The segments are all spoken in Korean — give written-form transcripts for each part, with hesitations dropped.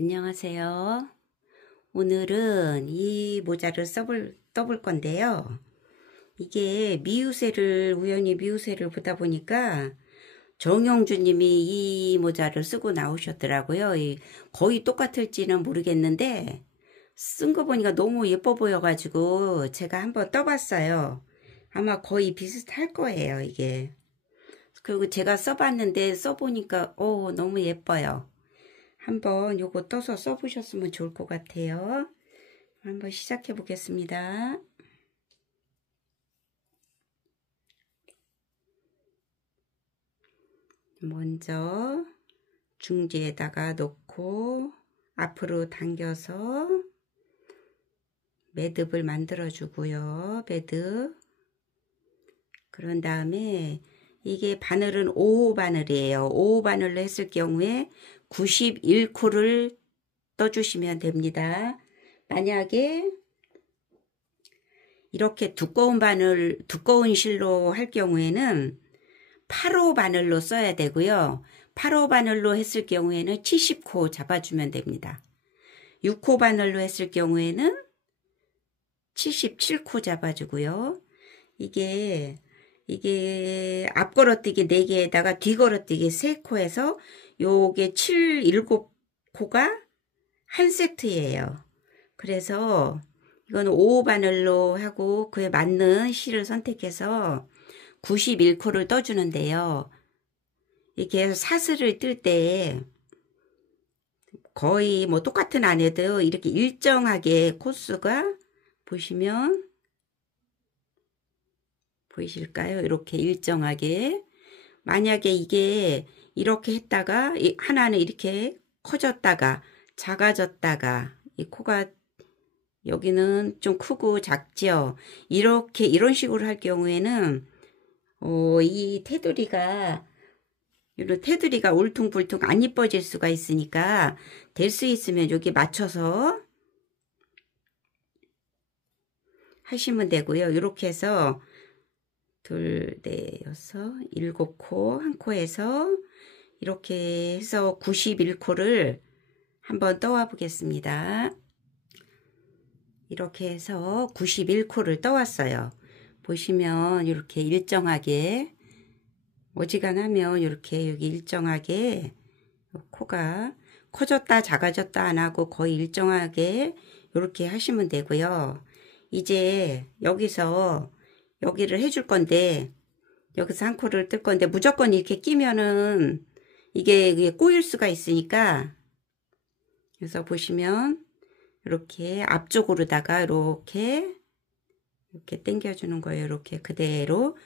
안녕하세요. 오늘은 이 모자를 떠볼 건데요. 이게 우연히 미우새를 보다 보니까 정영주님이 이 모자를 쓰고 나오셨더라고요. 거의 똑같을지는 모르겠는데 쓴 거 보니까 너무 예뻐 보여가지고 제가 한번 떠봤어요. 아마 거의 비슷할 거예요, 이게. 그리고 제가 써봤는데 써보니까 너무 예뻐요. 한번 요거 떠서 써보셨으면 좋을 것 같아요. 한번 시작해 보겠습니다. 먼저 중지에다가 놓고 앞으로 당겨서 매듭을 만들어 주고요. 매듭. 그런 다음에 이게 바늘은 5호 바늘이에요. 5호 바늘로 했을 경우에 91코를 떠주시면 됩니다. 만약에 이렇게 두꺼운 실로 할 경우에는 8호 바늘로 써야 되고요. 8호 바늘로 했을 경우에는 70코 잡아주면 됩니다. 6호 바늘로 했을 경우에는 77코 잡아주고요. 이게 앞걸어뛰기 4개에다가 뒤걸어뛰기 3코에서 요게 7, 7코가 한 세트예요. 그래서 이건 5호 바늘로 하고 그에 맞는 실을 선택해서 91코를 떠주는데요. 이렇게 사슬을 뜰 때 거의 뭐 똑같은 안에도 이렇게 일정하게 코수가 보시면 보이실까요? 이렇게 일정하게. 만약에 이게 이렇게 했다가 하나는 이렇게 커졌다가 작아졌다가 이 코가 여기는 좀 크고 작죠. 이런 식으로 할 경우에는 이 테두리가 울퉁불퉁 안 이뻐질 수가 있으니까 될 수 있으면 여기 맞춰서 하시면 되고요. 이렇게 해서 2, 4, 6, 7코 한 코에서 이렇게 해서 91코를 한번 떠와 보겠습니다. 이렇게 해서 91코를 떠왔어요. 보시면 이렇게 일정하게 어지간하면 이렇게 여기 일정하게 코가 커졌다 작아졌다 안 하고 거의 일정하게 이렇게 하시면 되고요. 이제 여기를 해줄 건데 여기서 한 코를 뜰 건데 무조건 이렇게 끼면은 이게 꼬일 수가 있으니까 그래서 보시면 이렇게 앞쪽으로다가 이렇게 당겨주는 거예요. 이렇게 그대로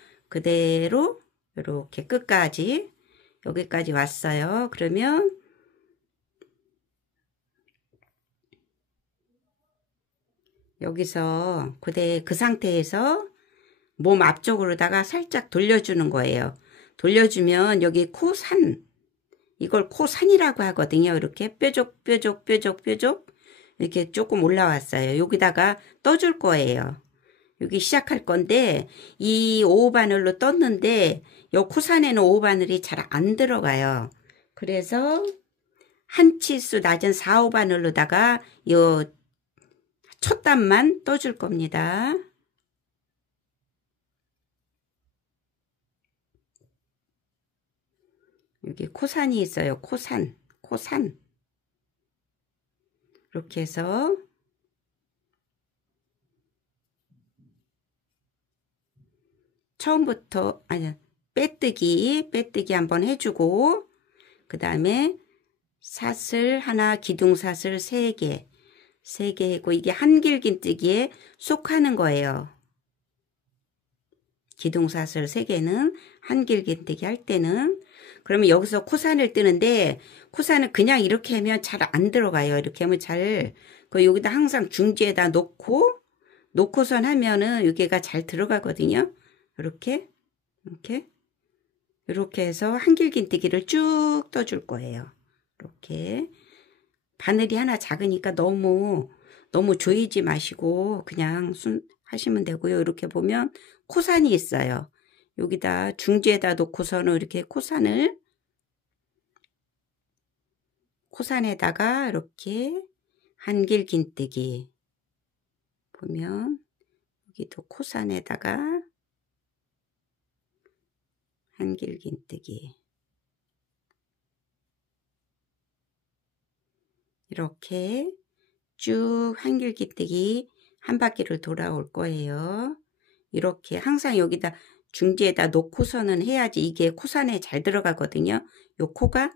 이렇게 끝까지 여기까지 왔어요. 그러면 여기서 그 상태에서 몸 앞쪽으로다가 살짝 돌려주는 거예요. 돌려주면 여기 이걸 코산이라고 하거든요. 이렇게 뾰족 이렇게 조금 올라왔어요. 여기다가 떠줄 거예요. 여기 시작할 건데 이 5호 바늘로 떴는데 이 코산에는 5호 바늘이 잘 안 들어가요. 그래서 한 치수 낮은 4호 바늘로다가 요 첫 단만 떠줄 겁니다. 여기 코산이 있어요. 코산. 이렇게 해서 처음부터 빼뜨기 한번 해주고 그 다음에 사슬 하나, 기둥사슬 3개 하고 이게 한길긴뜨기에 속하는 거예요. 기둥사슬 3개는 한길긴뜨기 할 때는. 그러면 여기서 코산을 뜨는데 코산은 그냥 이렇게 하면 잘 안 들어가요. 이렇게 하면 여기다 항상 중지에다 놓고선 하면은 여기가 잘 들어가거든요. 이렇게 해서 한길긴뜨기를 쭉 떠줄 거예요. 이렇게 바늘이 하나 작으니까 너무 조이지 마시고 그냥 하시면 되고요. 이렇게 보면 코산이 있어요. 여기다 중지에다 놓고서는 이렇게 코산을 코산에다가 이렇게 한길긴뜨기 보면 여기도 코산에다가 한길긴뜨기 이렇게 쭉 한길긴뜨기 한 바퀴를 돌아올 거예요. 이렇게 항상 여기다 중지에다 놓고서는 해야지 이게 코산에 잘 들어가거든요. 요 코가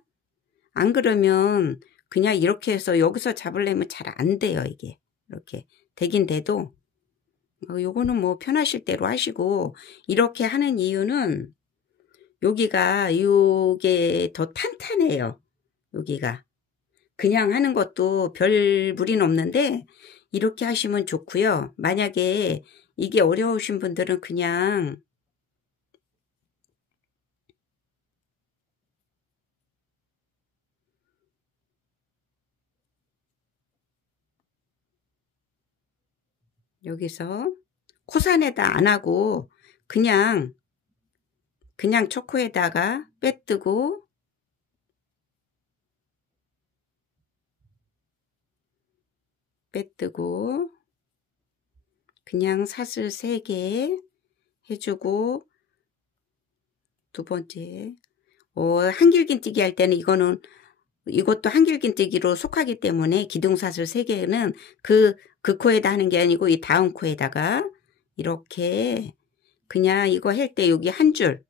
안 그러면 그냥 이렇게 해서 여기서 잡으려면 잘 안 돼요. 이게 이렇게 되긴 돼도 요거는 뭐 편하실 대로 하시고 이렇게 하는 이유는 여기가 요게 더 탄탄해요. 여기가 그냥 하는 것도 별 무리는 없는데 이렇게 하시면 좋고요. 만약에 이게 어려우신 분들은 그냥 여기서 코산에다 안 하고 그냥 초코에다가 빼뜨고 그냥 사슬 3개 해주고 두 번째 한길긴뜨기 할 때는 이것도 한길긴뜨기로 속하기 때문에 기둥사슬 3개는 그 코에다 하는 게 아니고 이 다음 코에다가 이렇게 그냥 이거 할 때 여기 한 줄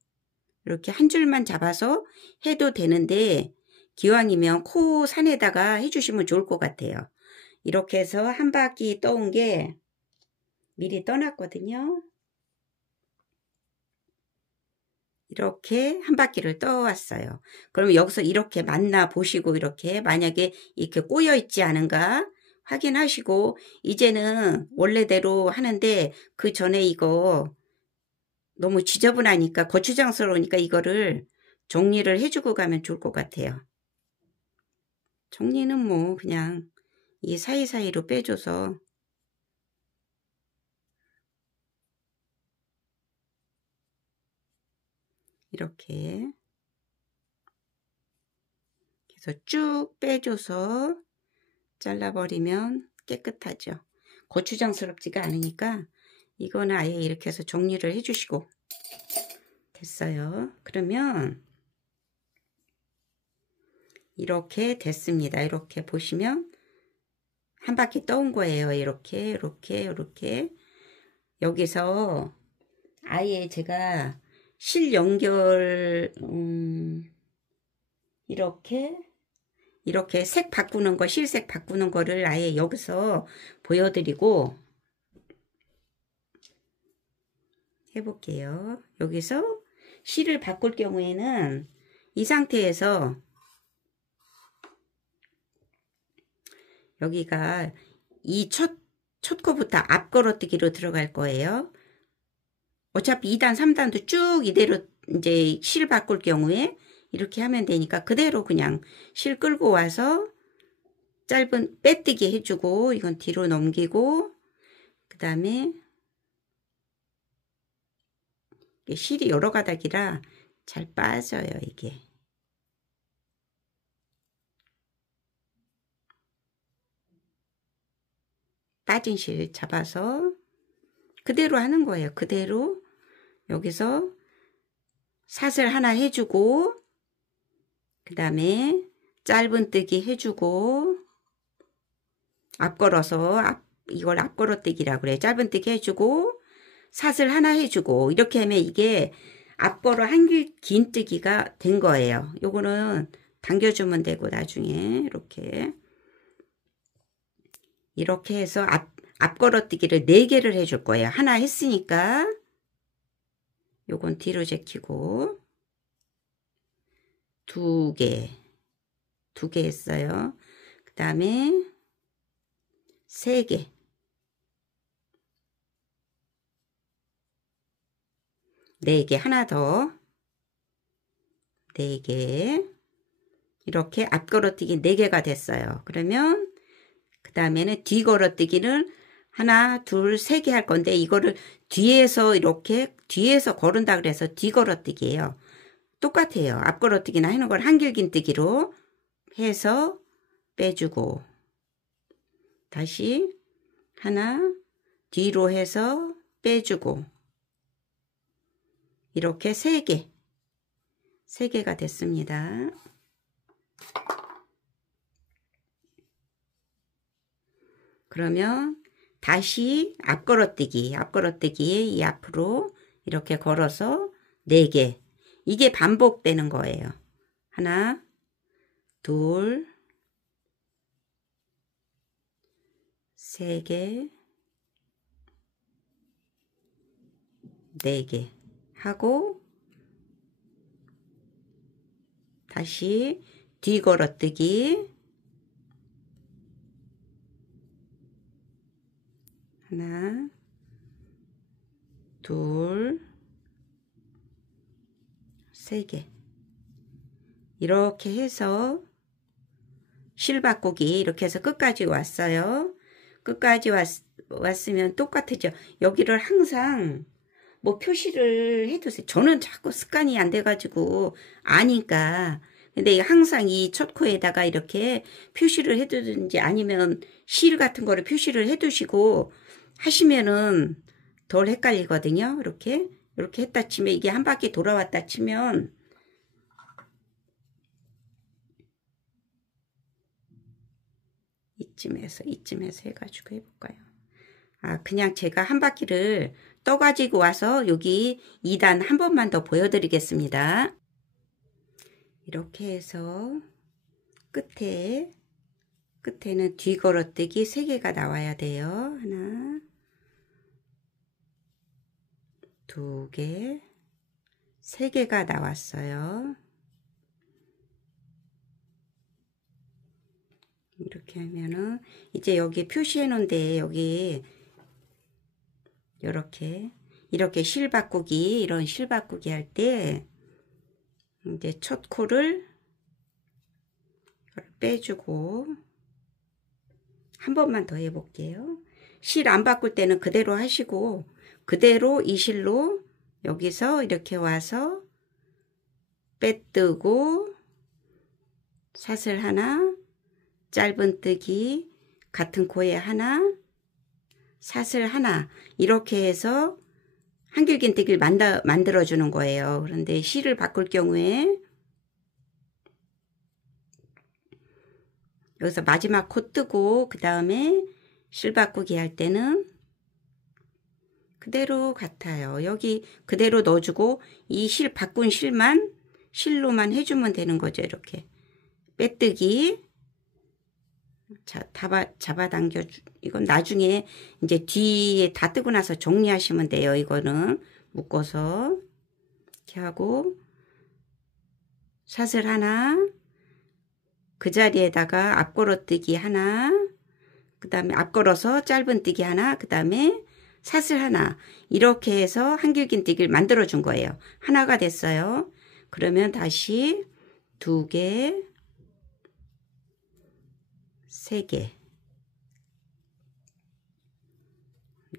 이렇게 한 줄만 잡아서 해도 되는데 기왕이면 코 산에다가 해주시면 좋을 것 같아요. 이렇게 해서 한 바퀴 떠온 게 미리 떠났거든요. 이렇게 한 바퀴를 떠왔어요. 그럼 여기서 이렇게 만나 보시고 이렇게 만약에 이렇게 꼬여 있지 않은가 확인하시고 이제는 원래대로 하는데 그 전에 이거 너무 지저분하니까 거추장스러우니까 이거를 정리를 해주고 가면 좋을 것 같아요. 정리는 뭐 그냥 이 사이사이로 빼줘서 이렇게 해서 쭉 빼줘서 잘라버리면 깨끗하죠. 고추장스럽지가 않으니까 이거는 아예 이렇게 해서 정리를 해주시고 됐어요. 그러면 이렇게 됐습니다. 이렇게 보시면 한 바퀴 떠온 거예요. 이렇게 여기서 아예 제가 실 연결 이렇게 색 바꾸는 거 실색 바꾸는 거를 아예 여기서 보여드리고 해볼게요. 여기서 실을 바꿀 경우에는 이 상태에서 여기가 이 첫 코부터 앞 걸어뜨기로 들어갈 거예요. 어차피 2단 3단도 쭉 이대로 이제 실 바꿀 경우에 이렇게 하면 되니까 그대로 그냥 실 끌고 와서 짧은 빼뜨기 해주고 이건 뒤로 넘기고 그 다음에 실이 여러 가닥이라 잘 빠져요. 이게 빠진 실 잡아서 그대로 하는 거예요. 그대로 여기서 사슬 하나 해주고 그 다음에 짧은뜨기 해주고 앞걸어서 이걸 앞걸어뜨기라고 그래. 짧은뜨기 해주고 사슬 하나 해주고 이렇게 하면 이게 앞걸어 한길긴뜨기가 된 거예요. 요거는 당겨주면 되고 나중에 이렇게 해서 앞걸어뜨기를 4개를 해줄 거예요. 하나 했으니까 요건 뒤로 제키고 2개 했어요. 그 다음에 3개 4개 하나 더 4개 이렇게 앞걸어뜨기 4개가 됐어요. 그러면 그 다음에는 뒤걸어뜨기는 하나 둘 3개 할 건데 이거를 뒤에서 이렇게 뒤에서 걸은다 그래서 뒤걸어뜨기예요. 똑같아요. 앞걸어뜨기나 하는 걸 한길긴뜨기로 해서 빼주고 다시 하나 뒤로 해서 빼주고 이렇게 3개가 됐습니다. 그러면 다시 앞걸어뛰기 이 앞으로 이렇게 걸어서 4개. 이게 반복되는 거예요. 하나, 둘, 3개, 4개 하고 다시 뒤걸어뜨기 하나, 둘, 3개 이렇게 해서 실 바꾸기 이렇게 해서 끝까지 왔어요. 끝까지 왔으면 똑같죠. 여기를 항상 뭐 표시를 해두세요. 저는 자꾸 습관이 안 돼가지고 아니까. 근데 항상 이 첫 코에다가 이렇게 표시를 해두든지 아니면 실 같은 거를 표시를 해두시고 하시면은 덜 헷갈리거든요. 이렇게 했다 치면 이게 한 바퀴 돌아왔다 치면 이쯤에서 해가지고 해볼까요? 그냥 제가 한 바퀴를 떠가지고 와서 여기 2단 한 번만 더 보여드리겠습니다. 이렇게 해서 끝에는 뒤걸어뜨기 3개가 나와야 돼요. 하나, 2개, 3개가 나왔어요. 이렇게 하면은 이제 여기 표시해 놓은데 여기 이렇게 실 바꾸기 이런 실 바꾸기 할 때 이제 첫 코를 빼주고 한 번만 더 해볼게요. 실 안 바꿀 때는 그대로 하시고 그대로 이 실로 여기서 이렇게 와서 빼뜨고 사슬 하나 짧은뜨기 같은 코에 하나 사슬 하나 이렇게 해서 한길긴뜨기를 만들어 주는 거예요. 그런데 실을 바꿀 경우에 여기서 마지막 코 뜨고 그 다음에 실 바꾸기 할 때는 그대로 같아요. 여기 그대로 넣어주고 이 실 바꾼 실로만 해주면 되는 거죠. 이렇게 빼뜨기 잡아당겨 이건 나중에 이제 뒤에 다 뜨고 나서 정리하시면 돼요. 이거는 묶어서 이렇게 하고 사슬 하나 그 자리에다가 앞걸어뜨기 하나 그 다음에 앞걸어서 짧은뜨기 하나 그 다음에 사슬 하나 이렇게 해서 한길긴뜨기를 만들어 준 거예요. 하나가 됐어요. 그러면 다시 2개 3개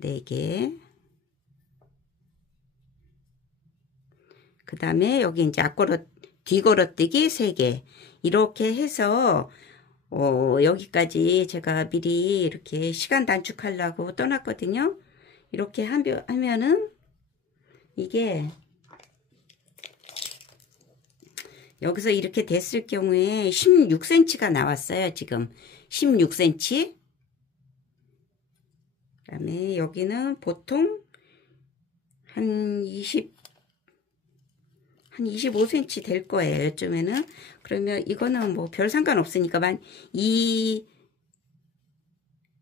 4개 그 다음에 여기 이제 뒤걸어뜨기 3개 이렇게 해서 여기까지 제가 미리 이렇게 시간 단축하려고 떠났거든요. 이렇게 하면은 이게 여기서 이렇게 됐을 경우에 16cm가 나왔어요. 지금 16cm. 그 다음에 여기는 보통 한 25cm 될 거예요. 요즘에는. 그러면 이거는 뭐 별 상관없으니까만 이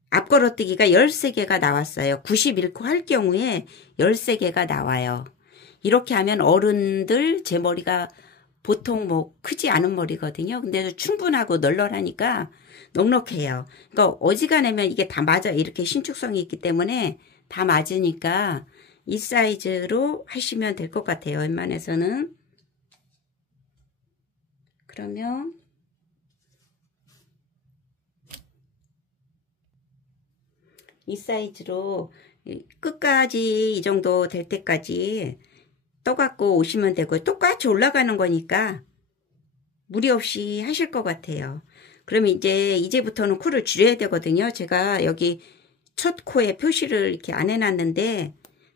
앞걸어뜨기가 13개가 나왔어요. 91코 할 경우에 13개가 나와요. 이렇게 하면 어른들 제 머리가 보통 뭐 크지 않은 머리거든요. 근데 충분하고 널널하니까 넉넉해요. 그러니까 어지간하면 이게 다 맞아. 이렇게 신축성이 있기 때문에 다 맞으니까 이 사이즈로 하시면 될 것 같아요. 웬만해서는. 그러면 이 사이즈로 끝까지 이 정도 될 때까지 떠갖고 오시면 되고 똑같이 올라가는 거니까 무리 없이 하실 것 같아요. 그러면 이제부터는 코를 줄여야 되거든요. 제가 여기 첫 코에 표시를 이렇게 안 해놨는데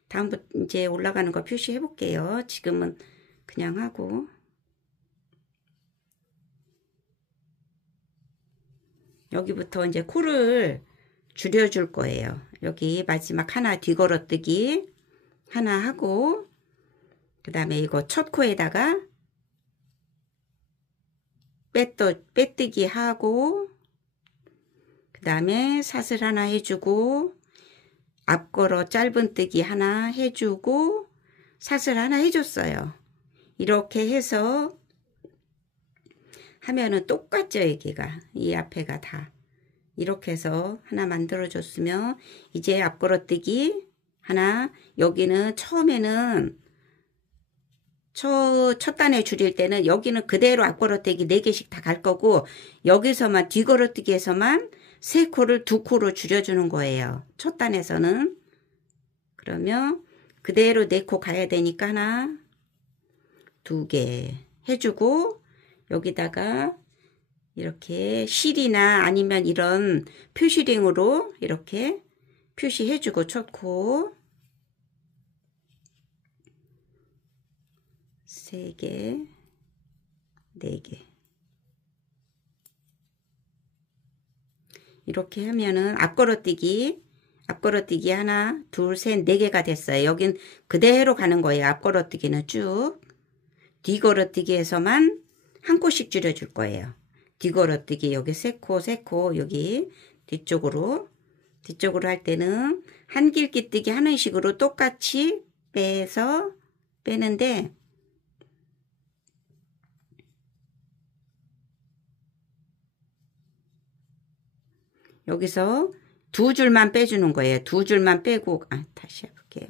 다음부터 이제 올라가는 거 표시해 볼게요. 지금은 그냥 하고. 여기부터 이제 코를 줄여줄 거예요. 여기 마지막 하나 뒤걸어뜨기 하나 하고, 그 다음에 이거 첫 코에다가 빼뜨기 하고, 그 다음에 사슬 하나 해주고, 앞걸어 짧은뜨기 하나 해주고, 사슬 하나 해줬어요. 이렇게 해서 하면은 똑같죠. 여기가 이 앞에가 다 이렇게 해서 하나 만들어 줬으면, 이제 앞걸어뜨기 하나, 여기는 처음에는 첫 단에 줄일 때는 여기는 그대로 앞걸어뜨기 4개씩 다 갈 거고, 여기서만 뒤걸어뜨기에서만 3코를 2코로 줄여주는 거예요. 첫 단에서는. 그러면 그대로 4코 가야 되니까 하나 2개 해주고, 여기다가 이렇게 실이나 아니면 이런 표시링으로 이렇게 표시해주고, 첫 코 3개, 4개. 이렇게 하면은 앞걸어뜨기 하나, 둘, 셋, 4개가 됐어요. 여긴 그대로 가는 거예요. 앞걸어뜨기는 쭉. 뒤걸어뜨기에서만 한 코씩 줄여줄 거예요. 뒤걸어뜨기 여기 3코, 여기 뒤쪽으로 할 때는 한길기뜨기 하는 식으로 똑같이 빼는데, 여기서 2줄만 빼주는 거예요. 2줄만 빼고, 다시 해볼게요.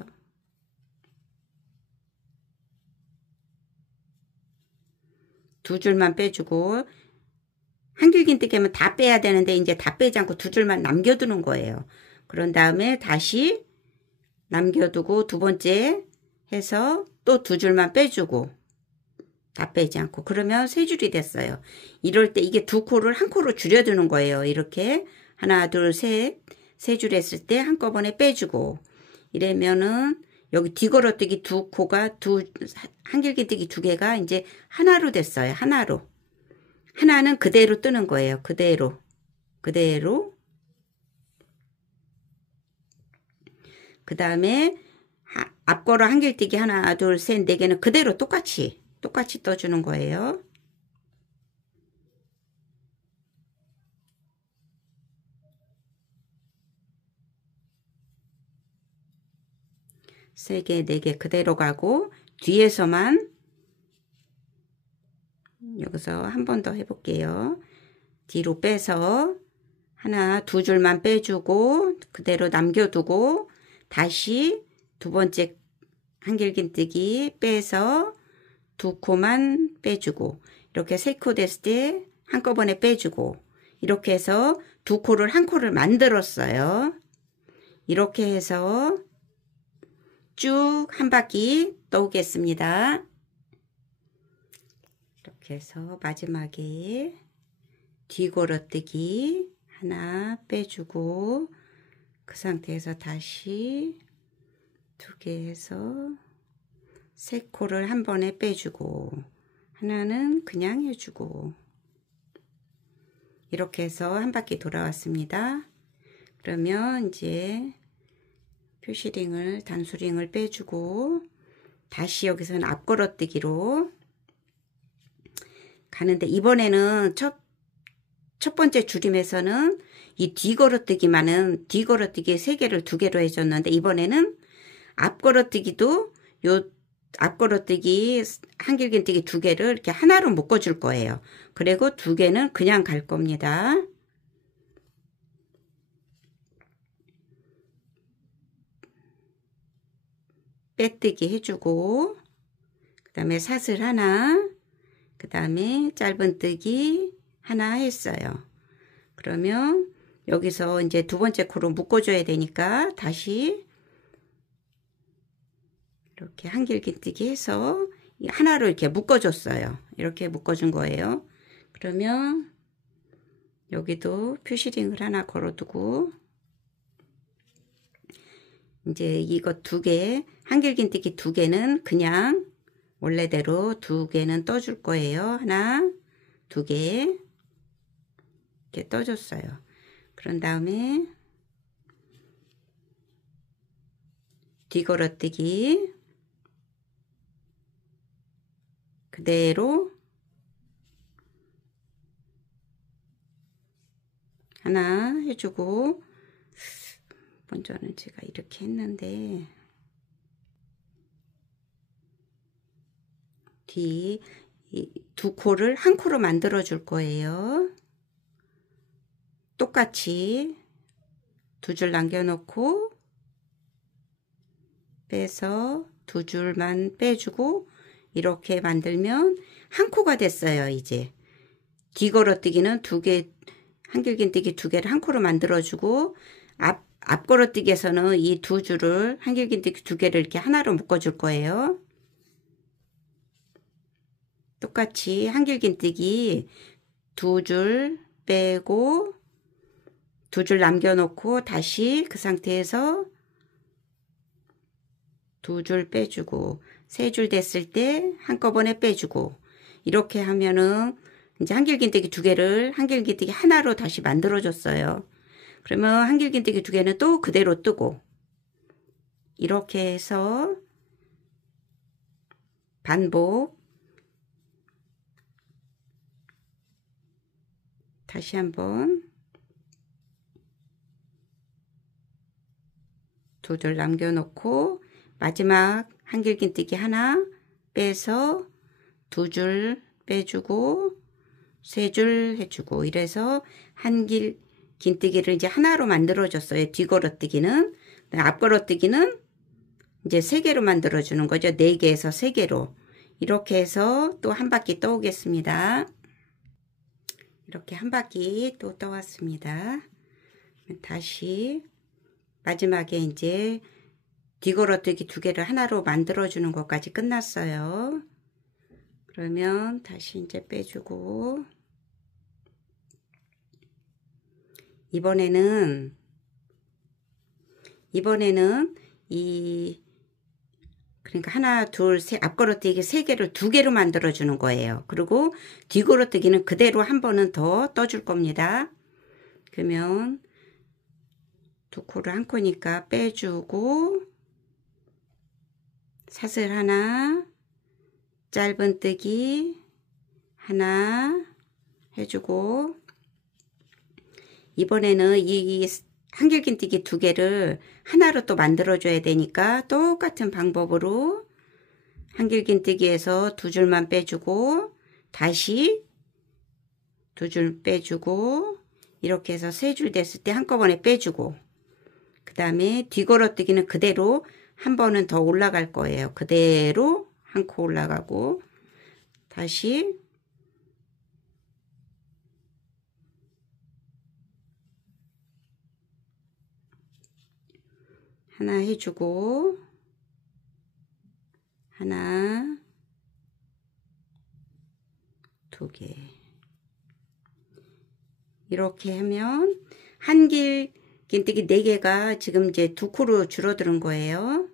두 줄만 빼주고, 한길긴뜨기 하면 다 빼야 되는데 이제 다 빼지 않고 2줄만 남겨두는 거예요. 그런 다음에 다시 남겨두고 두 번째 해서 또 2줄만 빼주고, 다 빼지 않고, 그러면 3줄이 됐어요. 이럴 때 이게 2코를 한 코로 줄여두는 거예요. 이렇게 하나, 둘, 셋, 3줄 했을 때 한꺼번에 빼주고, 이러면은 여기 뒤걸어뜨기 2코가 한길기뜨기 2개가 이제 하나로 됐어요. 하나로. 하나는 그대로 뜨는 거예요. 그대로. 그 다음에 앞걸어 한길뜨기 하나, 둘, 셋, 4개는 그대로 똑같이 떠주는 거예요. 세 개, 4개 그대로 가고, 뒤에서만 여기서 한 번 더 해볼게요. 뒤로 빼서 하나, 2줄만 빼주고 그대로 남겨두고, 다시 두 번째 한길긴뜨기 빼서 2코만 빼주고, 이렇게 3코 됐을 때 한꺼번에 빼주고, 이렇게 해서 2코를 한 코를 만들었어요. 이렇게 해서 쭉 한 바퀴 떠오겠습니다. 이렇게 해서 마지막에 뒤걸어뜨기 하나 빼주고, 그 상태에서 다시 2개 해서 3코를 한 번에 빼주고, 하나는 그냥 해주고, 이렇게 해서 한 바퀴 돌아왔습니다. 그러면 이제 표시링을, 단수링을 빼주고, 다시 여기서는 앞걸어뜨기로 가는데, 이번에는 첫 번째 줄임에서는 이 뒤걸어뜨기만은 뒤걸어뜨기 3개를 2개로 해줬는데, 이번에는 앞걸어뜨기도 요 앞걸어뜨기 한길긴뜨기 2개를 이렇게 하나로 묶어줄 거예요. 그리고 2개는 그냥 갈 겁니다. 빼뜨기 해주고, 그 다음에 사슬 하나, 그 다음에 짧은뜨기 하나 했어요. 그러면 여기서 이제 두 번째 코로 묶어줘야 되니까 다시 이렇게 한길긴뜨기 해서 하나로 이렇게 묶어줬어요. 이렇게 묶어준 거예요. 그러면 여기도 표시링을 하나 걸어두고 이제 이거 2개, 한길긴뜨기 2개는 그냥 원래대로 2개는 떠줄 거예요. 하나, 2개 이렇게 떠줬어요. 그런 다음에 뒤걸어뜨기 그대로 하나 해주고, 먼저는 제가 이렇게 했는데 뒤 두 코를 한 코로 만들어 줄 거예요. 똑같이 2줄 남겨 놓고 빼서 2줄만 빼주고 이렇게 만들면 한 코가 됐어요. 이제 뒤걸어뜨기는 2개, 한길긴뜨기 2개를 한 코로 만들어 주고 앞걸어뜨기에서는 이 2줄을 한길긴뜨기 2개를 이렇게 하나로 묶어 줄 거예요. 똑같이 한길긴뜨기 2줄 빼고 2줄 남겨놓고 다시 그 상태에서 2줄 빼주고 3줄 됐을 때 한꺼번에 빼주고 이렇게 하면은 이제 한길긴뜨기 2개를 한길긴뜨기 하나로 다시 만들어 줬어요. 그러면 한길긴뜨기 2개는 또 그대로 뜨고 이렇게 해서 반복 다시 한번 2줄 남겨놓고 마지막 한길긴뜨기 하나 빼서 2줄 빼주고 3줄 해주고 이래서 한길긴뜨기를 이제 하나로 만들어 줬어요. 뒤걸어뜨기는. 앞걸어뜨기는 이제 3개로 만들어 주는 거죠. 4개에서 3개로 이렇게 해서 또 한 바퀴 떠오겠습니다. 이렇게 한 바퀴 또 떠왔습니다. 다시 마지막에 이제 뒤걸어뜨기 2개를 하나로 만들어 주는 것까지 끝났어요. 그러면 다시 이제 빼주고 이번에는 그러니까 하나, 둘, 셋, 앞걸어뜨기 3개를 2개로 만들어 주는 거예요. 그리고 뒤걸어뜨기는 그대로 한 번은 더 떠줄 겁니다. 그러면 2코를 한 코니까 빼주고 사슬 하나, 짧은뜨기 하나 해주고 이번에는 이 한길긴뜨기 2개를 하나로 또 만들어 줘야 되니까 똑같은 방법으로 한길긴뜨기에서 2줄만 빼주고 다시 2줄 빼주고 이렇게 해서 3줄 됐을 때 한꺼번에 빼주고 그 다음에 뒤걸어뜨기는 그대로 한 번은 더 올라갈 거예요. 그대로 한 코 올라가고 다시 하나 해주고 하나 2개 이렇게 하면 한길긴뜨기 4개가 지금 이제 2코로 줄어드는 거예요.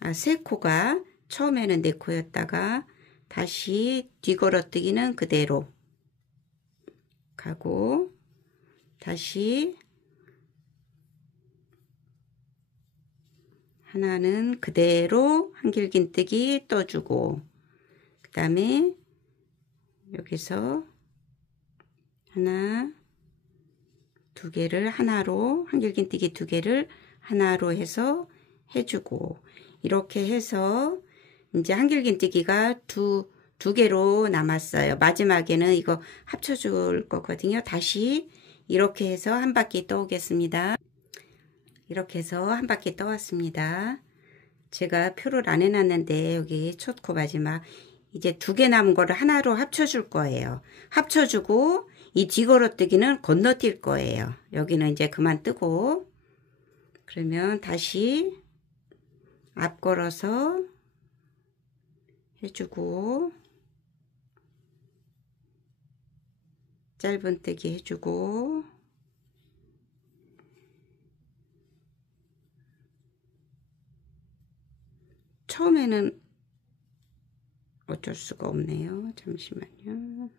3코가 처음에는 4코였다가 다시 뒤걸어뜨기는 그대로 가고 다시 하나는 그대로 한길긴뜨기 떠주고 그 다음에 여기서 하나 2개를 하나로 한길긴뜨기 2개를 하나로 해서 해주고 이렇게 해서 이제 한길긴뜨기가 두 개로 남았어요. 마지막에는 이거 합쳐줄 거거든요. 다시 이렇게 해서 한 바퀴 떠오겠습니다. 이렇게 해서 한 바퀴 떠왔습니다. 제가 표를 안 해놨는데 여기 첫 코 마지막 이제 2개 남은 거를 하나로 합쳐줄 거예요. 합쳐주고 이 뒤걸어뜨기는 건너뛸 거예요. 여기는 이제 그만 뜨고 그러면 다시 앞걸어서 해주고 짧은뜨기 해주고 처음에는 어쩔 수가 없네요. 잠시만요.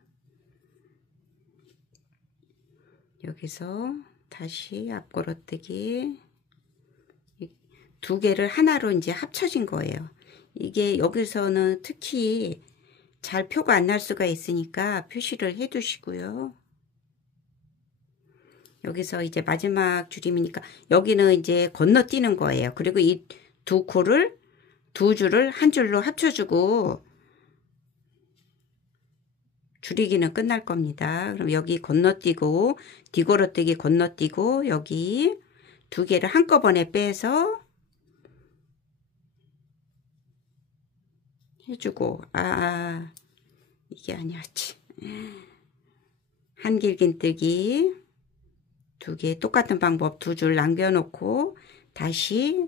여기서 다시 앞걸어뜨기 두 개를 하나로 이제 합쳐진 거예요. 이게 여기서는 특히 잘 표가 안 날 수가 있으니까 표시를 해 두시고요. 여기서 이제 마지막 줄임이니까 여기는 이제 건너뛰는 거예요. 그리고 이 두 코를 두 줄을 한 줄로 합쳐주고 줄이기는 끝날 겁니다. 그럼 여기 건너뛰고 뒤걸어뜨기 건너뛰고 여기 두 개를 한꺼번에 빼서 해주고 이게 아니었지. 한길긴뜨기 두 개 똑같은 방법 두 줄 남겨놓고 다시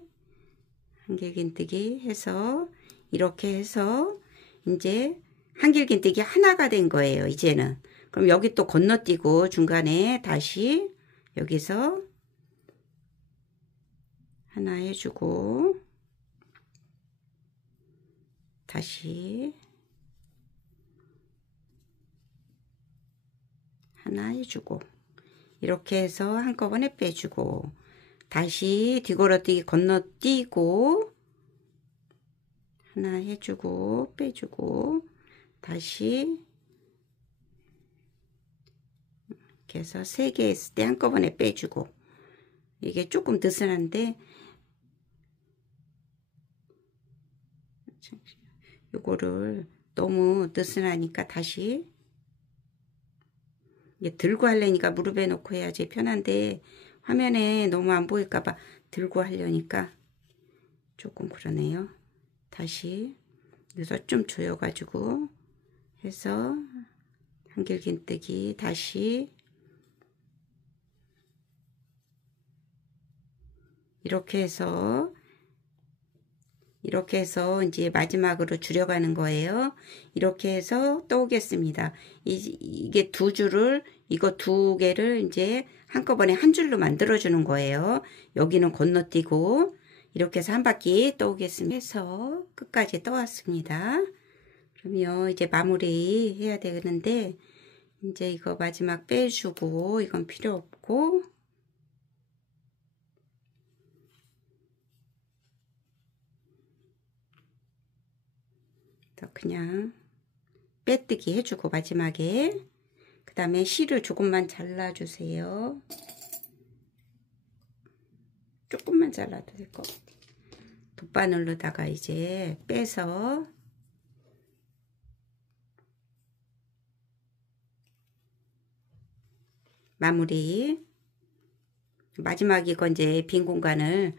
한길긴뜨기 해서 이렇게 해서 이제 한길긴뜨기 하나가 된 거예요. 이제는 그럼 여기 또 건너뛰고 중간에 다시 여기서 하나 해주고 다시 하나 해주고 이렇게 해서 한꺼번에 빼주고 다시 뒤걸어뛰기 건너뛰고 하나 해주고 빼주고 다시 이렇게 해서 3개 했을 때 한꺼번에 빼주고 이게 조금 느슨한데 요거를 너무 느슨하니까 다시 이게 들고 하려니까 무릎에 놓고 해야지 편한데 화면에 너무 안 보일까봐 들고 하려니까 조금 그러네요. 다시 여기서 좀 조여가지고 해서 한길긴뜨기 다시 이렇게 해서 이제 마지막으로 줄여가는 거예요. 이렇게 해서 또 오겠습니다. 이게 두 줄을 이거 두 개를 이제 한꺼번에 한 줄로 만들어 주는 거예요. 여기는 건너뛰고 이렇게 해서 한 바퀴 또 오겠습니다. 해서 끝까지 떠왔습니다. 그러면 이제 마무리 해야 되는데 이제 이거 마지막 빼주고 이건 필요 없고 그냥 빼뜨기 해주고 마지막에 그 다음에 실을 조금만 잘라주세요. 조금만 잘라도 될 것 같아요. 돗바늘로다가 이제 빼서 마무리 마지막 이거 이제 빈 공간을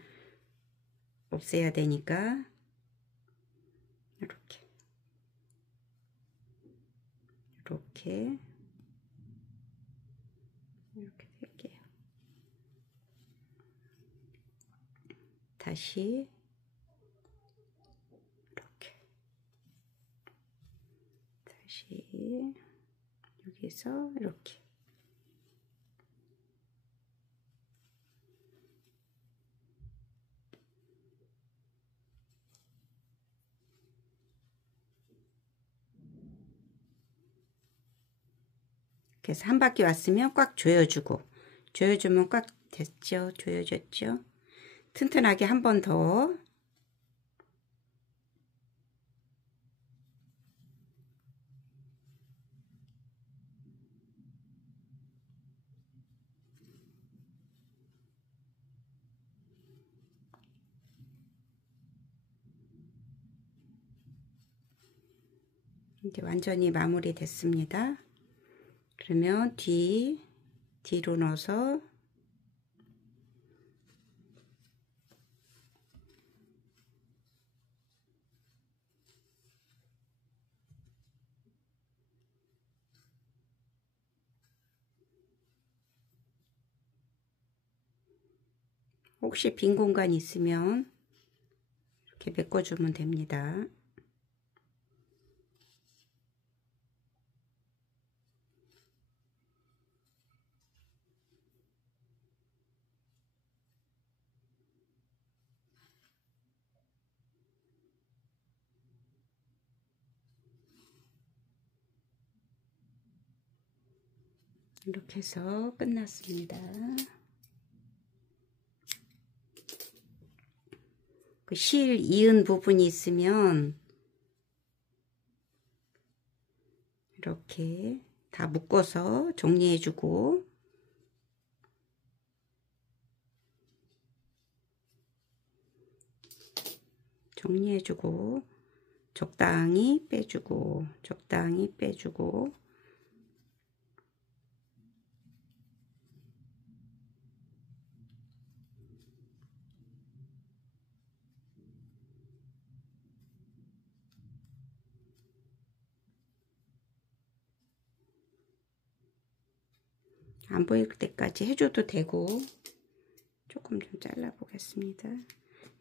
없애야 되니까 이렇게 될게요. 다시 이렇게 다시 여기서 이렇게 그래서 한 바퀴 왔으면 꽉 조여주고 조여주면 꽉 됐죠. 조여졌죠. 튼튼하게 한 번 더 이제 완전히 마무리 됐습니다. 그러면 뒤로 넣어서 혹시 빈 공간 있으면 이렇게 메꿔주면 됩니다. 이렇게 해서 끝났습니다. 그 실 이은 부분이 있으면 이렇게 다 묶어서 정리해주고, 적당히 빼주고, 적당히 빼주고, 안 보일 때까지 해줘도 되고, 조금 좀 잘라 보겠습니다.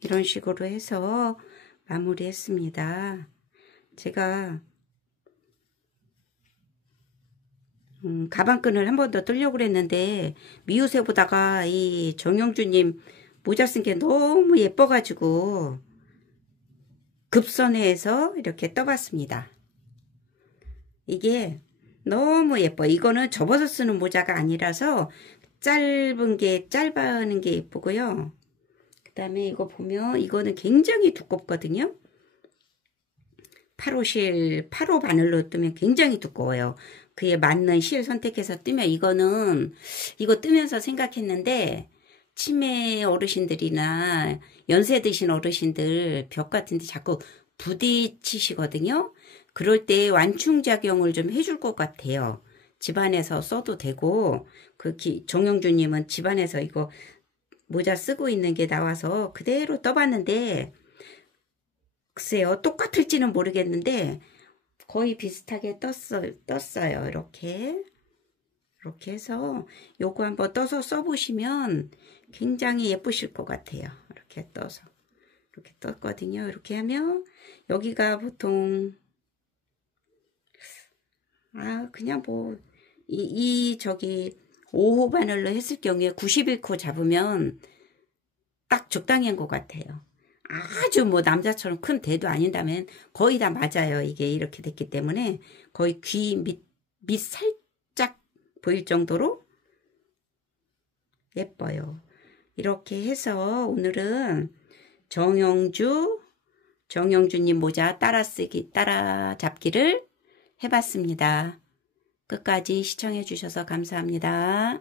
이런 식으로 해서 마무리 했습니다. 제가 가방끈을 한 번 더 뜨려고 그랬는데 미우새 보다가 이 정영주님 모자 쓴 게 너무 예뻐가지고 급선회해서 이렇게 떠봤습니다. 이게 너무 예뻐. 이거는 접어서 쓰는 모자가 아니라서 짧은 게 예쁘고요. 그 다음에 이거 보면 이거는 굉장히 두껍거든요. 8호 바늘로 뜨면 굉장히 두꺼워요. 그에 맞는 실 선택해서 뜨면 이거 뜨면서 생각했는데 치매 어르신들이나 연세 드신 어르신들 벽 같은데 자꾸 부딪히시거든요. 그럴 때 완충작용을 좀 해줄 것 같아요. 집안에서 써도 되고, 정영주님은 집안에서 이거 모자 쓰고 있는 게 나와서 그대로 떠봤는데, 글쎄요, 똑같을지는 모르겠는데, 거의 비슷하게 떴어요. 이렇게 해서 요거 한번 떠서 써보시면 굉장히 예쁘실 것 같아요. 이렇게 떠서. 이렇게 떴거든요. 이렇게 하면 여기가 보통 그냥 뭐 저기 5호 바늘로 했을 경우에 91코 잡으면 딱 적당히 한 것 같아요. 아주 뭐 남자처럼 큰 대도 아닌다면 거의 다 맞아요. 이게 이렇게 됐기 때문에 거의 귀 밑 살짝 보일 정도로 예뻐요. 이렇게 해서 오늘은 정영주님 모자 따라 잡기를 해봤습니다. 끝까지 시청해 주셔서 감사합니다.